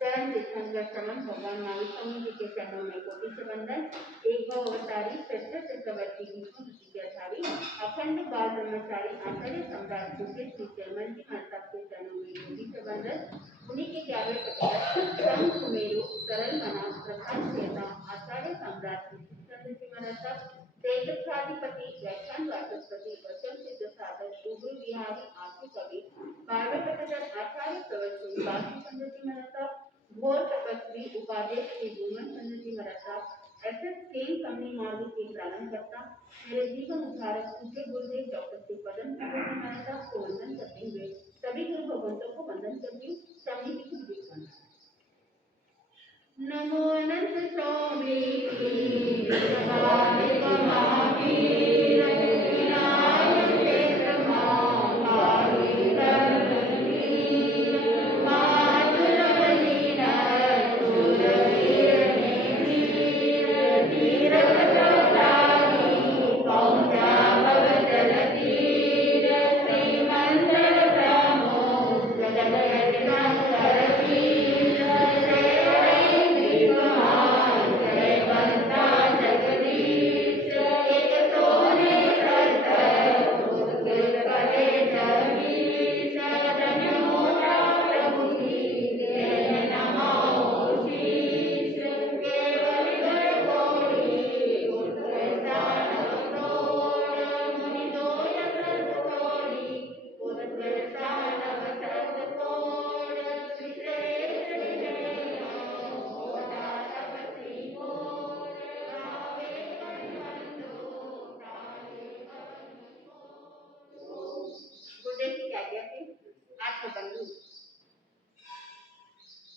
चरण तीर्थंकर समन भगवान महावीर स्वामी जी के चरणों में कोटि से वंदन। एक भव अवतारी श्रेष्ठ चक्रवर्ती विष्णु प्रतिज्ञाधारी अखंड बाल ब्रह्मचारी आचार्य सम्राट श्री जयमल जी माता के चरणों में कोटि से वंदन। उन्हीं के 11वें प्रतिशत संत सुमेरु सरल मना प्रधान चेता आचार्य सम्राट श्री जी महाराज तेजस्वाधिपति व्याख्यान वाचस्पति वचन सिद्ध साधक उग्र बिहारी आदि कवि 12वें प्रतिशत आचार्य प्रवचन बाकी चंद्र जी महाराज घोर तपस्वी उपादेश श्री गुणवंत चंद्र जी महाराज ऐसे सेम कंपनी मॉडल के प्रारंभ करता मेरे जीवन उद्धारक पूज्य गुरुदेव डॉक्टर श्री पदम चंद्र जी महाराज को वंदन करते हुए सभी गुरु भगवंतों को वंदन करती हूँ। स्वामी जी की दीक्षा। नमो अनंत स्वामी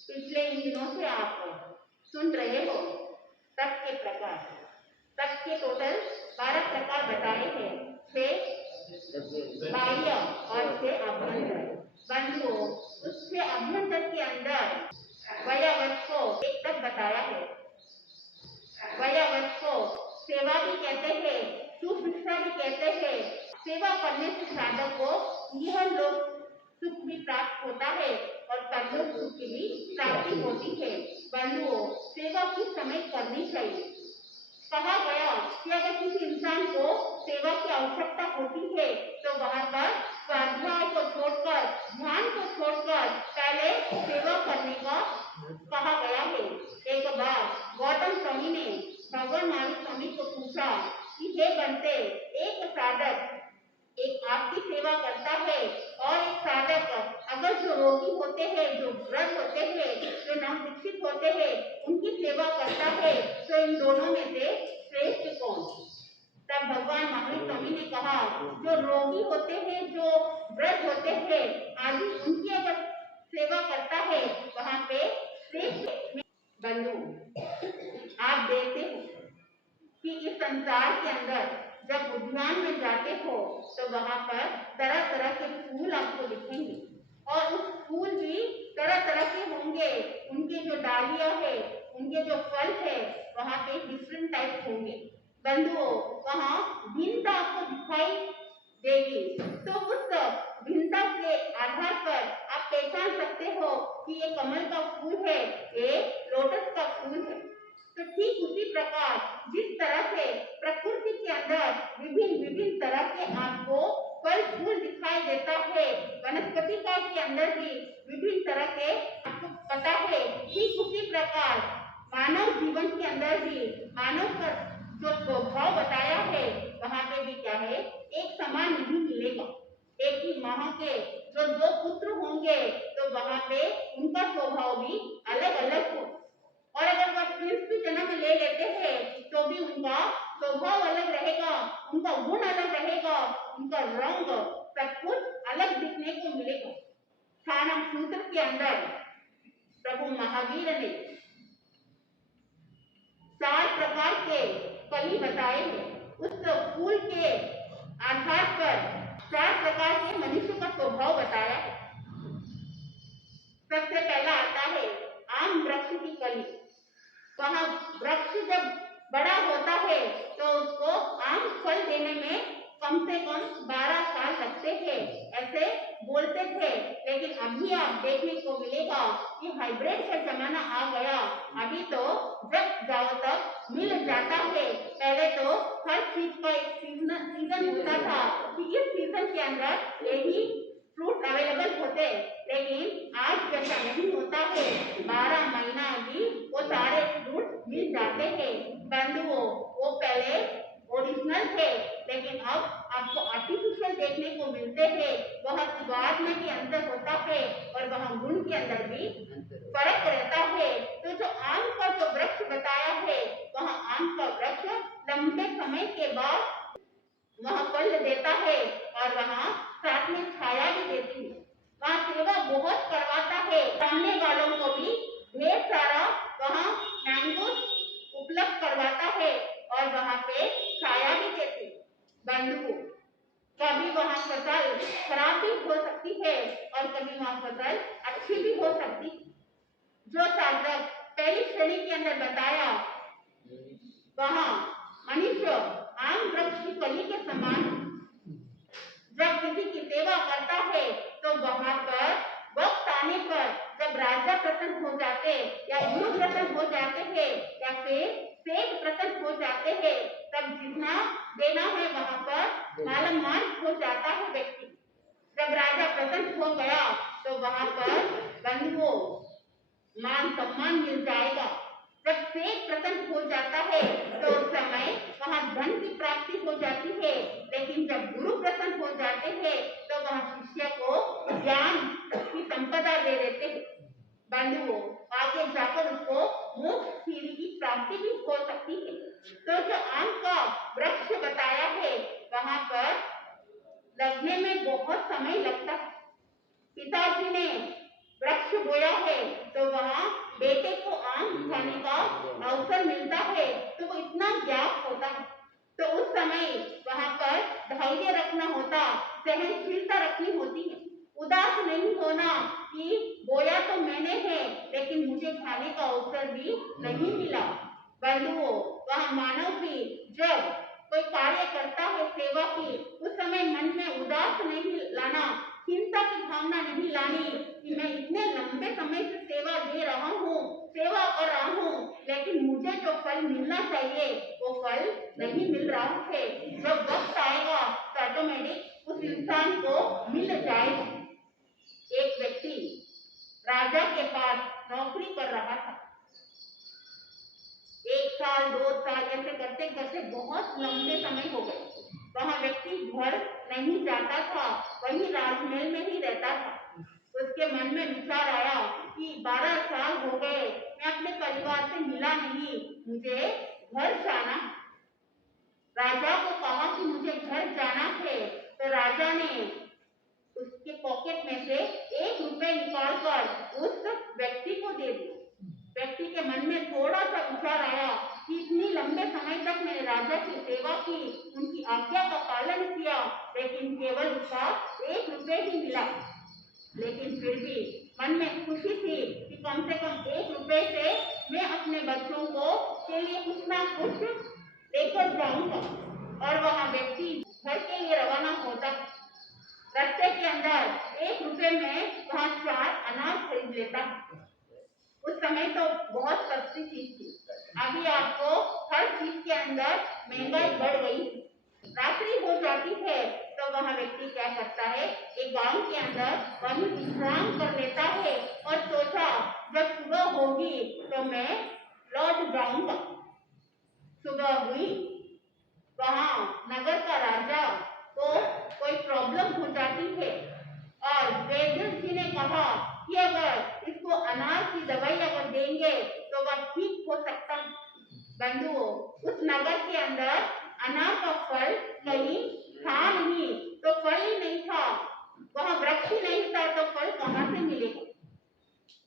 पिछले इन दिनों से आप सुन रहे हो तप के प्रकार। तप के टोटल 12 प्रकार बताए हैं, 6 बाह्य और 6 आभ्यंतर। बंधुओं, उससे आभ्यंतर के अंदर वयावत को एक तप बताया है। वयावत को सेवा भी कहते हैं, सुशिक्षा भी कहते हैं। सेवा करने से साधक को यह लोग सुख भी प्राप्त होता है और परलोक सुख की भी प्राप्ति होती है। बंधुओं, सेवा किस समय करनी चाहिए? कहा गया कि अगर किसी इंसान को सेवा की आवश्यकता होती है तो वहां पर स्वाध्याय को छोड़कर, ध्यान को छोड़कर पहले सेवा करने का कहा गया है। एक बार गौतम स्वामी ने भगवान महावीर स्वामी को पूछा कि हे बनते, एक साधक एक आपकी सेवा करता है और एक साधक अगर जो रोगी होते हैं, जो वृद्ध होते हैं, जो नवशिक्षित होते हैं, उनकी सेवा करता है, तो इन दोनों में से श्रेष्ठ कौन? तब भगवान महावीर स्वामी ने कहा जो रोगी होते हैं, जो वृद्ध होते हैं आदि, उनकी अगर सेवा करता है वहां पे श्रेष्ठ। बंधु, आप देखते हो कि इस संसार के अंदर जब उद्यान में जाते हो तो वहां पर तरह तरह के फूल आपको दिखेंगे और उस फूल भी तरह तरह के होंगे। उनके जो डालियां है, उनके जो फल है, वहां पे डिफरेंट टाइप होंगे। बंधुओं, वहां भिन्नता आपको दिखाई देगी। तो उस भिन्नता के आधार पर आप पहचान सकते हो कि ये कमल का फूल है, ये लोटस का फूल है। तो ठीक उसी प्रकार जिस तरह से प्रकृति के अंदर विभिन्न तरह के आपको फल फूल दिखाई देता है, वनस्पति का के अंदर भी विभिन्न तरह के आपको पता है, ठीक उसी प्रकार मानव जीवन के अंदर भी मानव का जो स्वभाव बताया है वहां पे भी क्या है, एक समान नहीं मिलेगा। एक ही माँ के जो 2 पुत्र होंगे तो वहां पे उनका स्वभाव भी अलग अलग हो, और अगर वह ट्विंस भी जन्म ले लेते हैं तो भी उनका स्वभाव अलग रहेगा, उनका गुण अलग रहेगा, उनका रंग सब कुछ अलग दिखने को मिलेगा। स्थानम सूत्र के अंदर प्रभु महावीर ने 4 प्रकार के कली बताए हैं। उस फूल के आधार पर 4 प्रकार के मनुष्य का स्वभाव बताया है। सबसे पहला आता है आम वृक्ष की कली। वहां वृक्ष जब बड़ा होता है तो उसको आम फल देने में कम से कम 12 साल लगते हैं, ऐसे बोलते थे। लेकिन अभी आप देखने को मिलेगा कि हाइब्रिड का जमाना आ गया। अभी तो जब जाओ तब मिल जाता है। पहले तो हर चीज का एक सीजन होता था कि इस सीजन के अंदर यही फ्रूट अवेलेबल होते, लेकिन आज ऐसा नहीं होता है। 12 महीना भी वो सारे फ्रूट मिल जाते हैं। बंधुओं, वो पहले ओरिजिनल थे, लेकिन अब आपको आर्टिफिशियल देखने को मिलते हैं। वह स्वाद में भी अंतर होता है और वह गुण के अंदर भी फर्क रहता है। तो जो आम का जो वृक्ष बताया है, वह आम का वृक्ष लंबे समय के बाद वह फल देता है और वहाँ साथ में छाया भी देती है। वहाँ सेवा बहुत करवाता है। सामने वालों को भी ढेर सारा वहाँ मैंगो उपलब्ध करवाता है और वहाँ पे छाया भी देती है। बंधु, कभी वहाँ फसल खराब भी हो सकती है और कभी वहाँ फसल अच्छी भी हो सकती है। जो साधक पहली श्रेणी के अंदर बताया, वहाँ मनुष्य आम वृक्ष की कली के समान जब किसी की सेवा करता है, तो वहाँ पर वक्त आने पर जब राजा प्रसन्न हो जाते या गुरु प्रसन्न हो जाते हैं या फिर सेठ प्रसन्न हो जाते हैं, तब जितना देना है वहाँ पर मालामाल हो जाता है व्यक्ति। जब राजा प्रसन्न हो गया तो वहाँ पर बंधुओं मान सम्मान मिल जाएगा। जब सेठ प्रसन्न हो जाता है तो उस समय वहाँ धन की प्राप्ति हो जाती है, लेकिन जब गुरु प्रसन्न हो जाते हैं तो वह शिष्य को ज्ञान की संपदा दे देते हैं। बंधुओं, आगे जाकर उसको मोक्ष की प्राप्ति भी हो सकती है। तो जो आम का वृक्ष बताया है, वहाँ पर लगने में बहुत समय लगता है। पिताजी ने वृक्ष बोया है तो वहाँ बेटे को आम खाने का अवसर मिलता है, तो वो इतना ज्ञात होता है। तो उस समय वहाँ पर धैर्य रखना होता, सहनशीलता रखनी होती है। उदास नहीं होना कि बोया तो मैंने है लेकिन मुझे खाने का अवसर भी नहीं मिला। बंधुओं, वह मानव भी जब कोई कार्य करता है सेवा की, उस समय मन में उदास नहीं लाना, चिंता की भावना नहीं लानी कि मैं इतने लंबे समय से सेवा दे रहा हूँ, सेवा कर रहा हूँ, लेकिन मुझे जो फल मिलना चाहिए वो फल नहीं मिल रहा है। जब वक्त आएगा तो ऑटोमेटिक उस इंसान को मिल जाएगा। एक व्यक्ति राजा के पास नौकरी कर रहा था। 1 साल 2 साल ऐसे करते करते बहुत लंबे समय हो गए। वह व्यक्ति घर नहीं जाता था, वही राजमहल में ही रहता था। उसके मन में विचार आया कि 12 साल हो गए, मैं अपने परिवार से मिला नहीं, मुझे घर जाना। राजा को कहा कि मुझे घर जाना है, तो राजा ने उसके पॉकेट में से 1 रुपए निकालकर उस व्यक्ति को दे दिया। व्यक्ति के मन में थोड़ा सा विचार आया कि इतनी लंबे समय तक मैंने राजा की सेवा की, उनकी आज्ञा का पालन किया, लेकिन केवल उसका 1 रुपए ही मिला। लेकिन फिर भी मन में खुशी थी कि कम से कम 1 रुपए से मैं अपने बच्चों को के लिए कुछ ना कुछ लेकर जाऊंगा। और वह व्यक्ति घर के लिए रवाना होता। रास्ते के अंदर 1 रुपए में वहाँ 4 अनाज खरीद लेता। उस समय तो बहुत सस्ती चीज थी। अभी आपको हर चीज के अंदर महंगाई बढ़ गई। रात्रि हो जाती है तो वह व्यक्ति क्या करता है, एक गांव के अंदर वहीं विश्राम कर लेता है और सोचा जब सुबह होगी तो मैं लौट जाऊंगा। सुबह हुई, वहाँ नगर का राजा को कोई प्रॉब्लम हो जाती है और वैद्य जी ने कहा कि अगर इसको अनार की दवाई अगर देंगे तो वह ठीक हो सकता है। बंधुओं, उस नगर के अंदर अनार का फल कहीं था नहीं, तो फल ही नहीं था, वहाँ वृक्ष ही नहीं था, तो फल कहाँ से मिलेगा।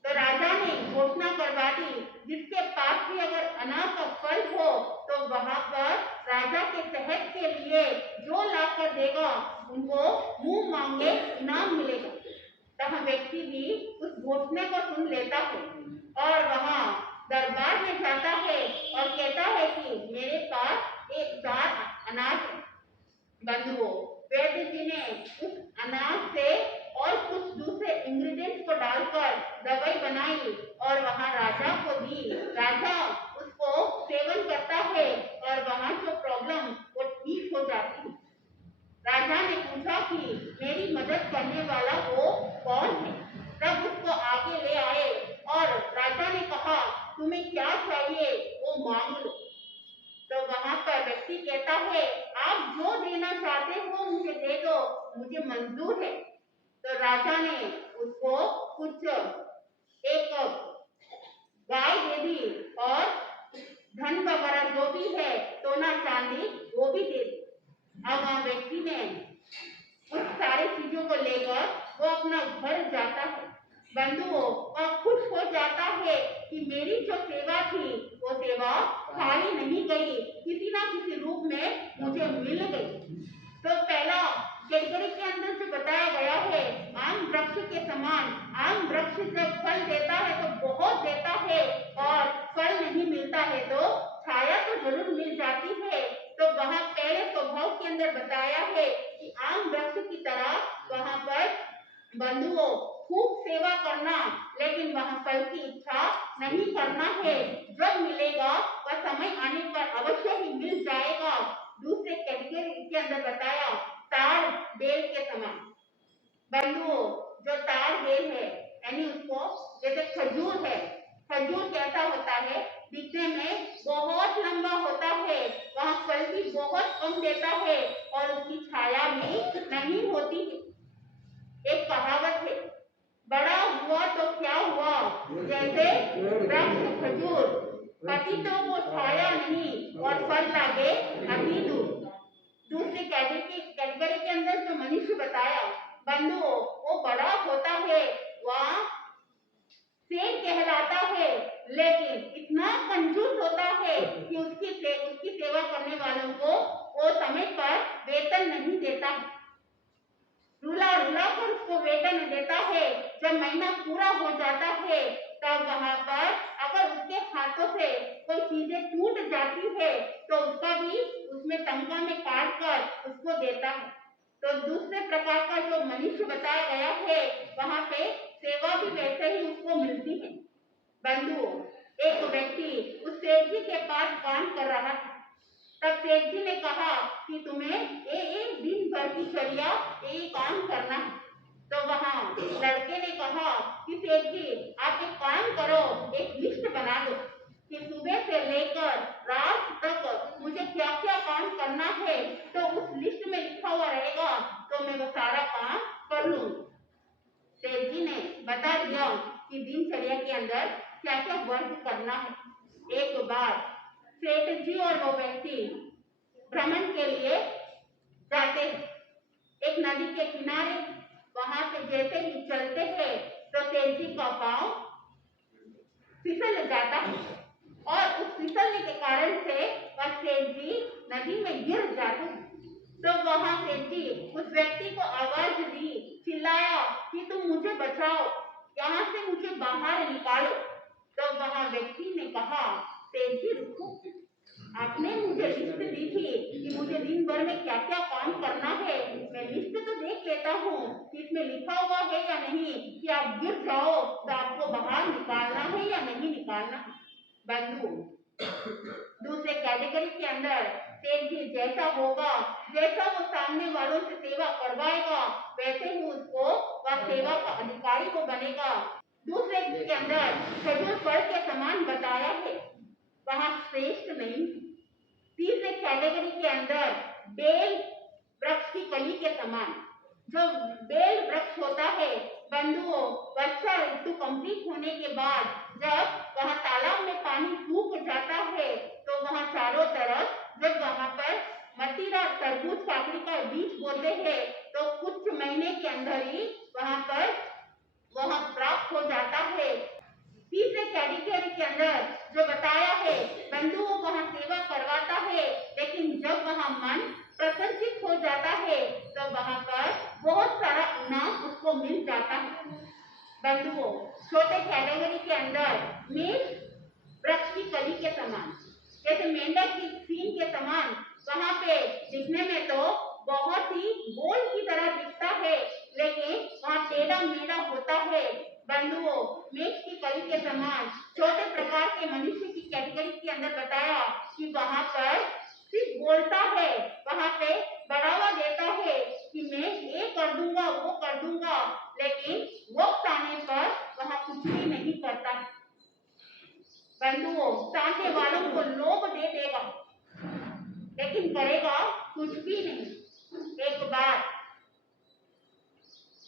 तो राजा ने घोषणा करवा दी, जिसके पास भी अगर अनार का फल हो तो वहाँ पर राजा के सेहत के लिए जो लाकर देगा उनको मुंह मांगे इनाम मिलेगा। वह व्यक्ति भी उस घोषणा को सुन लेता है और वहाँ दरबार में जाता है और कहता है कि मेरे पास एक 4 अनाज है। बंधुओं, वैद्य जी ने उस अनाज से और कुछ दूसरे इंग्रेडिएंट्स को डालकर कर दवाई बनाई और वहाँ राजा को दी। राजा उसको सेवन करता है और वहाँ जो प्रॉब्लम वो ठीक हो जाती है। राजा ने पूछा कि मेरी मदद करने वाला वो कौन है। तब उसको आगे ले आए और राजा ने कहा तुम्हें क्या चाहिए वो मांग लो। तो वहां पर व्यक्ति कहता है आप जो देना चाहते हो मुझे दे दो, मुझे मंजूर है। तो राजा ने उसको कुछ एक गाय दे दी और धन वगैरह जो भी है सोना चांदी वो भी दे दी। अब वह व्यक्ति ने उस सारी चीजों को लेकर वो अपना घर जाता है। बंधुओं वह खुश हो जाता है कि मेरी जो सेवा थी वो सेवा खाली नहीं गई, किसी ना किसी रूप में मुझे मिल गई। तो पहला कैटेगरी के अंदर जो बताया गया है आम वृक्ष के समान, आम वृक्ष जब फल देता है तो बहुत देता है और फल नहीं मिलता है तो छाया तो जरूर मिल जाती है। तो वहाँ पहले स्वभाव के अंदर बताया है कि आम वृक्ष की तरह वहाँ पर बंधुओं खूब सेवा करना, लेकिन वहाँ फल की इच्छा नहीं करना है। जब मिलेगा वह समय आने पर अवश्य ही मिल जाएगा। दूसरे कैटेगरी के अंदर बताया ताड़ बेल के समान। बंधुओं जो ताड़ बेल है यानी उसको जैसे खजूर है, खजूर कैसा होता है दिखने में बहुत लंबा होता है, वहाँ फल भी बहुत कम देता है और उसकी छाया भी नहीं होती है। एक कहावत है बड़ा हुआ तो क्या हुआ, जैसे वृक्ष खजूर, पतितों को छाया नहीं और फल लागे अति दूर। दूसरी कैटेगरी के अंदर जो मनुष्य बताया बंधुओं वो बड़ा होता है, वह सेठ कहलाता है, लेकिन इतना कंजूस होता है कि उसकी सेवा करने वालों को वो समय पर वेतन नहीं देता। रुला रुला कर उसको वेतन देता है। जब महीना पूरा हो जाता है तब वहाँ पर अगर उसके हाथों से कोई चीजें टूट जाती है तो उसका भी उसमें तनख्वाह में काट कर उसको देता है। तो दूसरे प्रकार का जो मनुष्य बताया गया है वहाँ पे सेवा भी वैसे ही उसको मिलती है। बंधुओं एक व्यक्ति उस सेठ जी के पास काम कर रहा था। तब सेठ जी ने कहा कि तुम्हें एक दिन भर की चर्या ये काम करना है। तो वहाँ लड़के ने कहा कि सेठ जी आप एक काम करो, एक लिस्ट बना लो कि सुबह से लेकर रात तक मुझे क्या क्या काम करना है, तो उस लिस्ट में लिखा हुआ रहेगा तो मैं वो सारा काम कर लूंगी। सेठ जी ने बता दिया कि दिनचर्या के अंदर क्या क्या वर्क करना है। एक बार सेठ जी और वो व्यक्ति भ्रमण के लिए जाते हैं एक नदी के किनारे। वहां से जैसे ही चलते हैं तो सेठ जी का पांव फिसल जाता है और उस फिसलने के कारण से वह सेठ जी नदी में गिर जाते हैं। तो वहां सेठ जी उस व्यक्ति को आवाज दी, चिल्लाया कि तुम मुझे बचाओ, यहाँ से मुझे बाहर निकालो। तो वहां व्यक्ति ने कहा सेठ जी रुको, आपने मुझे लिस्ट दी थी कि मुझे दिन भर में क्या क्या काम करना है, मैं लिस्ट तो देख लेता हूँ कि इसमें लिखा हुआ है या नहीं कि आप गिर जाओ तो आपको बाहर निकालना है या नहीं निकालना। बंधु दूसरे कैटेगरी के अंदर सेठ जी जैसा होगा, जैसा वो सामने वालों से सेवा करवाएगा वैसे ही उसको वह सेवा का अधिकारी को बनेगा। दूसरे के अंदर खजूर फल के समान बताया है, वहाँ श्रेष्ठ नहीं। तीसरे कैटेगरी के अंदर बेल वृक्ष की कली के समान, जो बेल वृक्ष होता है बंधुओं वर्षा ऋतु कंप्लीट होने के बाद जब वहाँ तालाब में पानी सूख जाता है तो वहाँ चारों तरफ जब वहाँ पर मतीरा तरबूज काकड़ी का बीज बोते हैं तो कुछ महीने के अंदर ही वहाँ पर वहाँ प्राप्त हो जाता है। तीसरे कैटेगरी के अंदर जो बताया है बंधुओं वहाँ सेवा करवाता है, लेकिन जब वहाँ मन प्रसन्नचित हो जाता है तो वहाँ पर बहुत सारा इनाम उसको मिल जाता है। बंधुओं छोटे कैटेगरी के अंदर मेष वृक्ष की कली के समान, जैसे मेंढक की सींग के समान, वहाँ पे दिखने में तो बहुत ही गोल की तरह दिखता है लेकिन वहाँ टेढ़ा मेढ़ा होता है। बंधुओं, मेष की कली के समान छोटे प्रकार के मनुष्य की कैटेगरी के अंदर बताया कि वहां पर सिर्फ बोलता है, वहां पे बढ़ावा देता है कि मैं ये कर दूंगा, वो कर दूंगा, लेकिन वक्त आने पर वहां कुछ भी नहीं करता। बंधुओं, सामने वालों को लोभ दे देगा, लेकिन करेगा कुछ भी नहीं। एक बार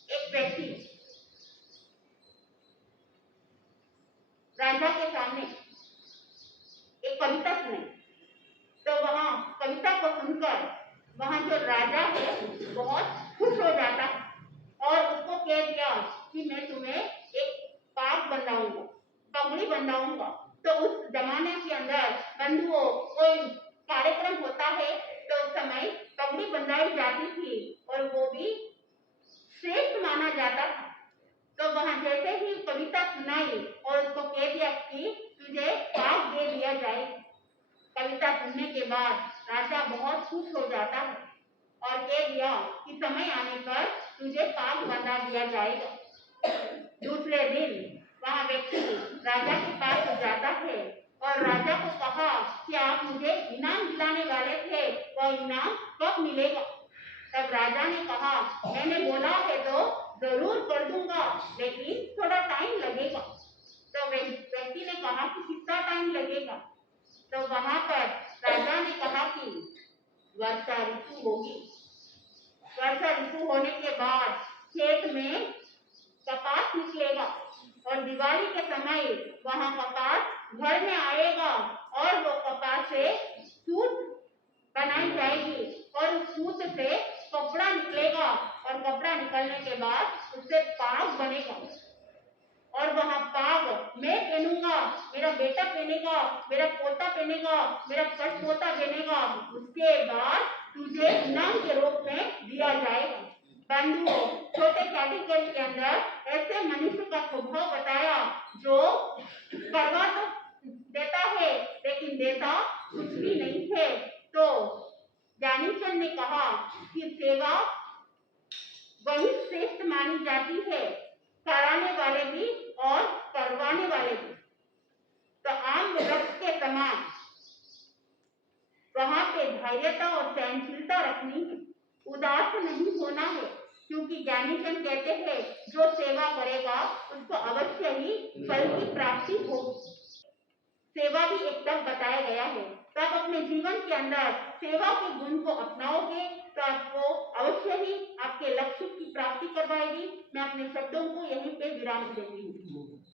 एक व्यक्ति राजा के सामने एक कविता सुने, तो वहां कविता को सुनकर वहां जो राजा है बहुत खुश हो जाता और उसको कह दिया कि मैं तुम्हें एक पाग बंधाऊंगा, पगड़ी बंधाऊंगा। तो उस जमाने के अंदर बंधुओं कोई कार्यक्रम होता है तो उस समय पगड़ी बंधाई जाती थी और वो भी श्रेष्ठ माना जाता था। तो वहां जैसे ही कविता सुनाई और उसको कह दिया कि तुझे पाग दे दिया जाए। कविता सुनने के बाद राजा बहुत खुश हो जाता है और कह दिया कि समय आने पर तुझे पाग बंधा दिया जाएगा। दूसरे दिन वहां व्यक्ति राजा के पास जाता है और राजा को कहा कि आप मुझे इनाम दिलाने वाले थे, वह इनाम कब मिलेगा? तब राजा ने कहा मैंने बोला है तो जरूर कर दूंगा, लेकिन थोड़ा टाइम लगेगा। तो व्यक्ति ने कहा कि कितना टाइम लगेगा? तो वहां पर राजा ने कहा कि वर्षा ऋतु होगी। वर्षा ऋतु होने के बाद खेत में कपास निकलेगा और दिवाली के समय वहां कपास घर में आएगा और वो कपास से सूत बनाई जाएगी और उस सूत से कपड़ा निकलेगा और कपड़ा निकलने के बाद उससे पाग बनेगा और वहां पाग मैं पहनूंगा, मेरा बेटा पहनेगा, मेरा पोता पहनेगा, मेरा पोता पहनेगा। उसके बाद तुझे इनाम के रूप में दिया जाएगा। बंधुओं, छोटे कैटेगरी के अंदर ऐसे मनुष्य का स्वभाव बताया जो करवा तो देता है लेकिन देता कुछ भी नहीं है। तो ज्ञानीचंद ने कहा कि सेवा वही श्रेष्ठ मानी जाती है, कराने वाले भी और करवाने वाले भी। तो आम वृक्ष के समान वहां पे धैर्यता और सहनशीलता रखनी है, उदास नहीं होना है, क्योंकि ज्ञानीचंद कहते हैं जो सेवा करेगा उसको अवश्य ही फल की प्राप्ति होगी। सेवा भी एक तब बताया गया है, तब अपने जीवन के अंदर सेवा के गुण को अपनाओगे तो आपको अवश्य ही आपके लक्ष्य की प्राप्ति करवाएगी। मैं अपने शब्दों को यहीं पे विराम देती हूँ।